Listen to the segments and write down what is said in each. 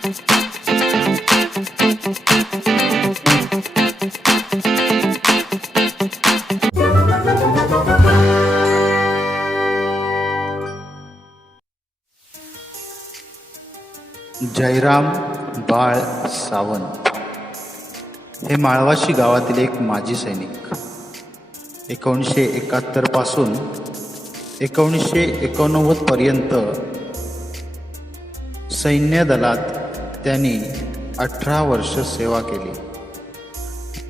जयराम बाळ सावंत हे माळवाशी गावातील एक माजी सैनिक. 1971 पासून 1989 पर्यंत सैन्य दलात त्यांनी 18 वर्ष सेवा केली.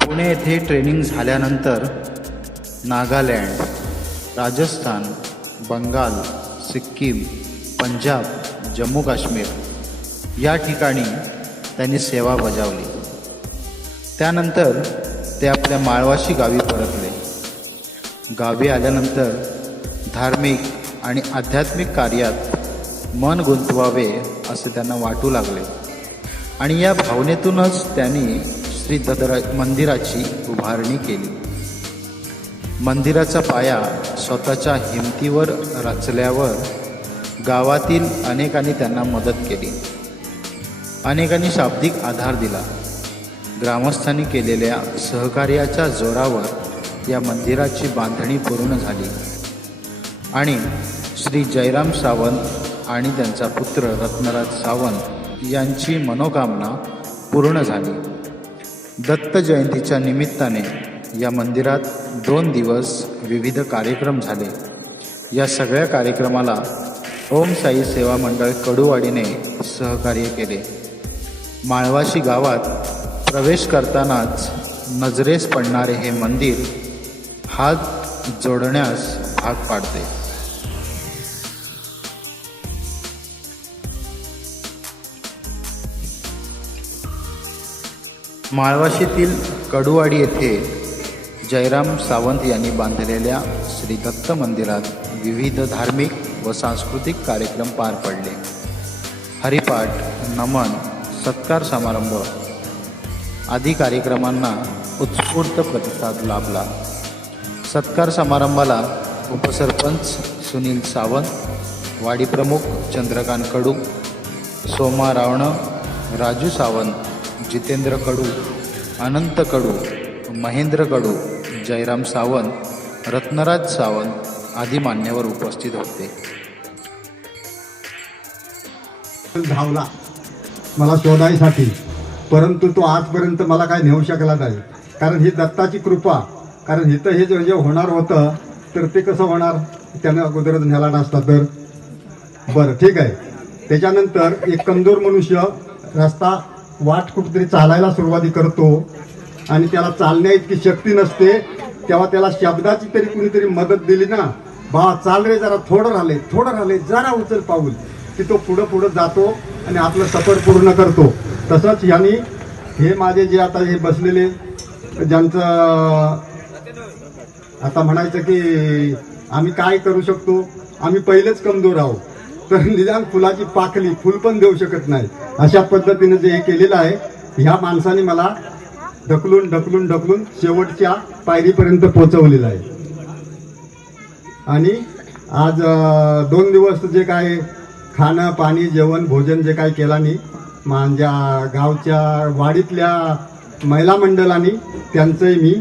पुणे येथे ट्रेनिंग झाल्यानंतर नागालँड, राजस्थान, बंगाल, सिक्कीम, पंजाब, जम्मू काश्मीर या ठिकाणी त्यांनी सेवा बजावली. त्यानंतर ते आपल्या माळवाशी गावी परतले. गावी आल्यानंतर धार्मिक आणि आध्यात्मिक कार्यात मन गुंतवावे असे त्यांना वाटू लागले आणि या भावनेतूनच त्यांनी श्री दत्त मंदिराची उभारणी केली. मंदिराचा पाया स्वतःच्या हिमतीवर रचल्यावर गावातील अनेकांनी त्यांना मदत केली. अनेकांनी शाब्दिक आधार दिला. ग्रामस्थांनी केलेल्या सहकार्याच्या जोरावर या मंदिराची बांधणी पूर्ण झाली आणि श्री जयराम सावंत आणि त्यांचा पुत्र रत्नराज सावंत यांची मनोकामना पूर्ण झाली. दत्त जयंतीच्या निमित्ताने या मंदिरात 2 दिवस विविध कार्यक्रम झाले. या सगळ्या कार्यक्रमाला ओम साई सेवा मंडळ कडुवाडीने सहकार्य केले. माळवाशी गावात प्रवेश करतानाच नजरेस पडणारे हे मंदिर हात जोडण्यास भाग पाडते. माळवाशीतील कडुवाडी येथे जयराम सावंत यांनी बांधलेल्या श्री दत्त मंदिरात विविध धार्मिक व सांस्कृतिक कार्यक्रम पार पडले. हरिपाठ, नमन, सत्कार समारंभ आदी कार्यक्रमांना उत्स्फूर्त प्रतिसाद लाभला. सत्कार समारंभाला उपसरपंच सुनील सावंत, वाडीप्रमुख चंद्रकांत कडू, सोमा रावण, राजू सावंत, जितेंद्र कडू, अनंत कडू, महेंद्र कडू, जयराम सावंत, रत्नराज सावंत आदी मान्यवर उपस्थित होते. धावला मला शोधायसाठी, परंतु तो आजपर्यंत मला काय नेऊ शकला नाही. कारण ही दत्ताची कृपा. कारण इथं हे जे होणार होतं तर ते कसं होणार, त्यानं अगोदरच न्याला नसता तर. बरं ठीक आहे. त्याच्यानंतर एक कमजोर मनुष्य रस्ता वाट कुठेतरी चालायला सुरुवाती करतो आणि त्याला चालण्या इतकी शक्ती नसते, तेव्हा त्याला शब्दाची तरी कुणीतरी मदत दिली ना, बा चाल रे जरा, थोडं राहिले, जरा उचल पाऊल, की तो पुढं जातो आणि आपलं सफर पूर्ण करतो. तसंच यांनी हे माझे जे आता हे बसलेले ज्यांचं आता म्हणायचं की आम्ही काय करू शकतो, आम्ही पहिलेच कमजोर आहोत, तर निदान फुलाची पाकळी फुल पण देऊ शकत नाही, अशा पद्धतीनं जे हे केलेलं आहे, ह्या माणसाने मला ढकलून शेवटच्या पायरीपर्यंत पोहोचवलेलं आहे. आणि आज 2 दिवस जे काय खाणं, पाणी, जेवण, भोजन जे काय केलं नाही, माझ्या गावच्या वाडीतल्या महिला मंडळांनी त्यांचंही मी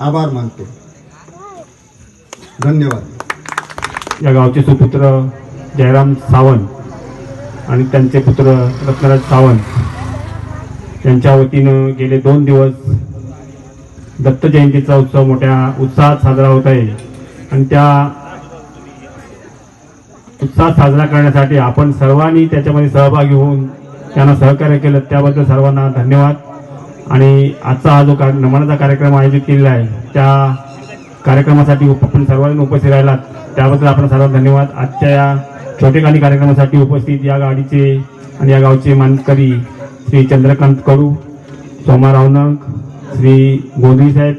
आभार मानतो. धन्यवाद. या गावचे सुपुत्र जयराम सावंत आणि त्यांचे पुत्र रत्नराज सावंत यांच्या वतीनं गेले 2 दिवस दत्त जयंतीचा उत्सव मोठ्या उत्साहात साजरा होत आहे आणि त्या उत्साह साजरा करण्यासाठी आपण सर्वांनी त्याच्यामध्ये सहभागी होऊन त्यांना सहकार्य केलं, त्याबद्दल सर्वांना धन्यवाद. आणि आजचा हा जो नमनाचा कार्यक्रम आयोजित केलेला आहे त्या कार्यक्रमासाठी आपण सर्वांनी उपस्थित राहिलात, त्याबद्दल आपण सर्वांना धन्यवाद. आजच्या या छोटेखानी कार्यक्रमासाठी उपस्थित या गाडीचे आणि या गावचे मानकरी श्री चंद्रकांत कडू, सोमा रावणक, श्री गोंधळी साहेब,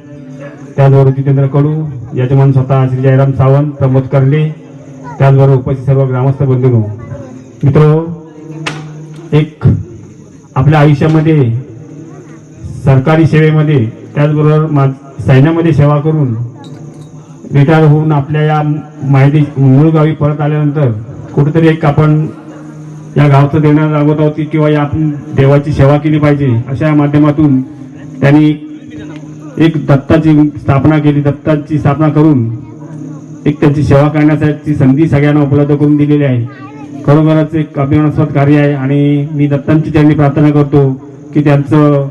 त्याचबरोबर जितेंद्र कडू, यजमान स्वतः श्री जयराम सावंत, प्रमोद कर्ले, त्याचबरोबर उपस्थित सर्व ग्रामस्थ बंधूंनो, मित्रो, एक आपल्या आयुष्यामध्ये सरकारी सेवेमध्ये त्याचबरोबर सैन्यामध्ये सेवा करून रिटायर होऊन आपल्या या मूळ गावी परत आल्यानंतर कुठेतरी एक आपण या गावचं देणं लागत होती किंवा या आपण देवाची सेवा केली पाहिजे अशा माध्यमातून त्यांनी एक दत्ताची स्थापना केली. दत्ताची स्थापना करून एक त्यांची सेवा करण्यासाठी संधी सगळ्यांना उपलब्ध करून दिलेली आहे. खरोखरच एक अभिमानास्पद कार्य आहे आणि मी दत्तांची त्यांनी प्रार्थना करतो की त्यांचं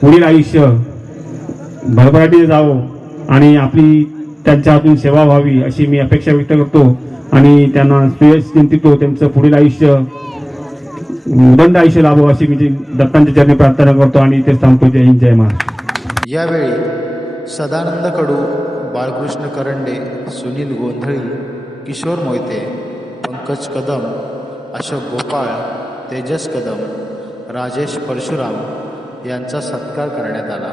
पुढील आयुष्य भरभराटीने जावं आणि आपली त्यांच्या हातून सेवा व्हावी अशी मी अपेक्षा व्यक्त करतो आणि त्यांना श्रेयस चिंतितो त्यांचं पुढील आयुष्य उदंड आयुष्य लाभो अशी मी दत्तांच्या चरणी प्रार्थना करतो आणि ते सांगतो. जय हिंद, जय महाराष्ट्र. यावेळी सदानंद कडू, बाळकृष्ण करंडे, सुनील गोंधळी, किशोर मोहिते, पंकज कदम, अशोक गोपाळ, तेजस कदम, राजेश परशुराम यांचा सत्कार करण्यात आला.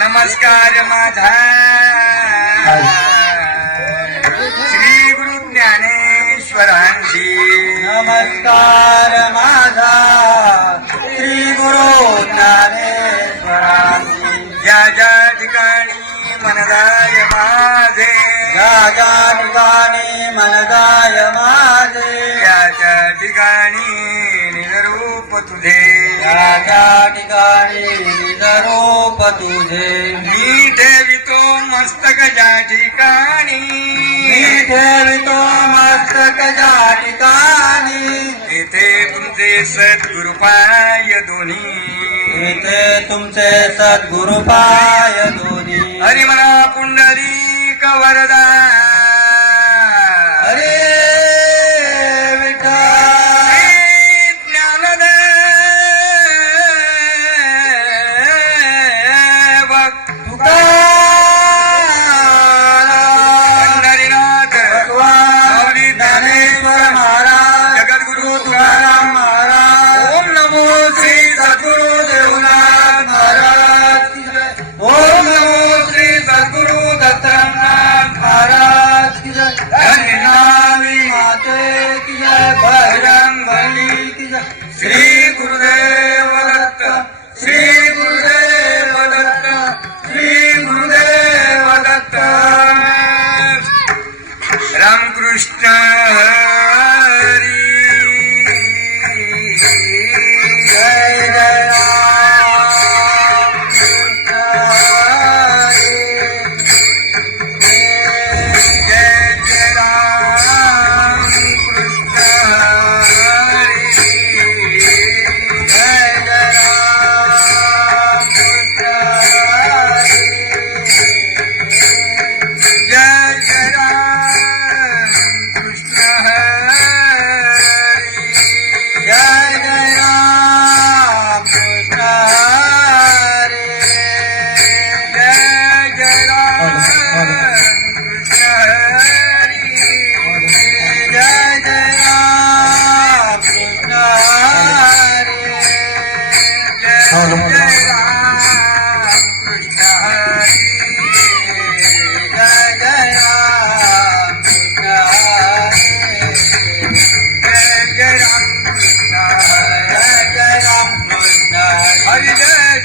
नमस्कार माझा श्री गुरु ज्ञानेश्वरांची. नमस्कार माझा श्री गुरु ज्ञानेश्वरांची. ज्या ज्या ठिकाणी मनदाय माझे, ज्या ज्या ठिकाणी मनदाय माझे, त्या त्या ठिकाणी निजरूप तुझे, त्या त्या ठिकाणी निजरूप तुझे. मी ठेवितो मस्तक ज्या ठिकाणी, मी ठेवितो मस्तक ज्या ठिकाणी, तेथे तुमचे सद्गुरुपाय दोन्ही, तेथे तुमचे सद्गुरुपाय दोन्ही. हरी मला पुंडरीक वरदा, हरे श्री गुरुदेव दत्त, श्री गुरुदेव दत्त, श्री गुरुदेव दत्त. रामकृष्ण हरी. जय जय Krishna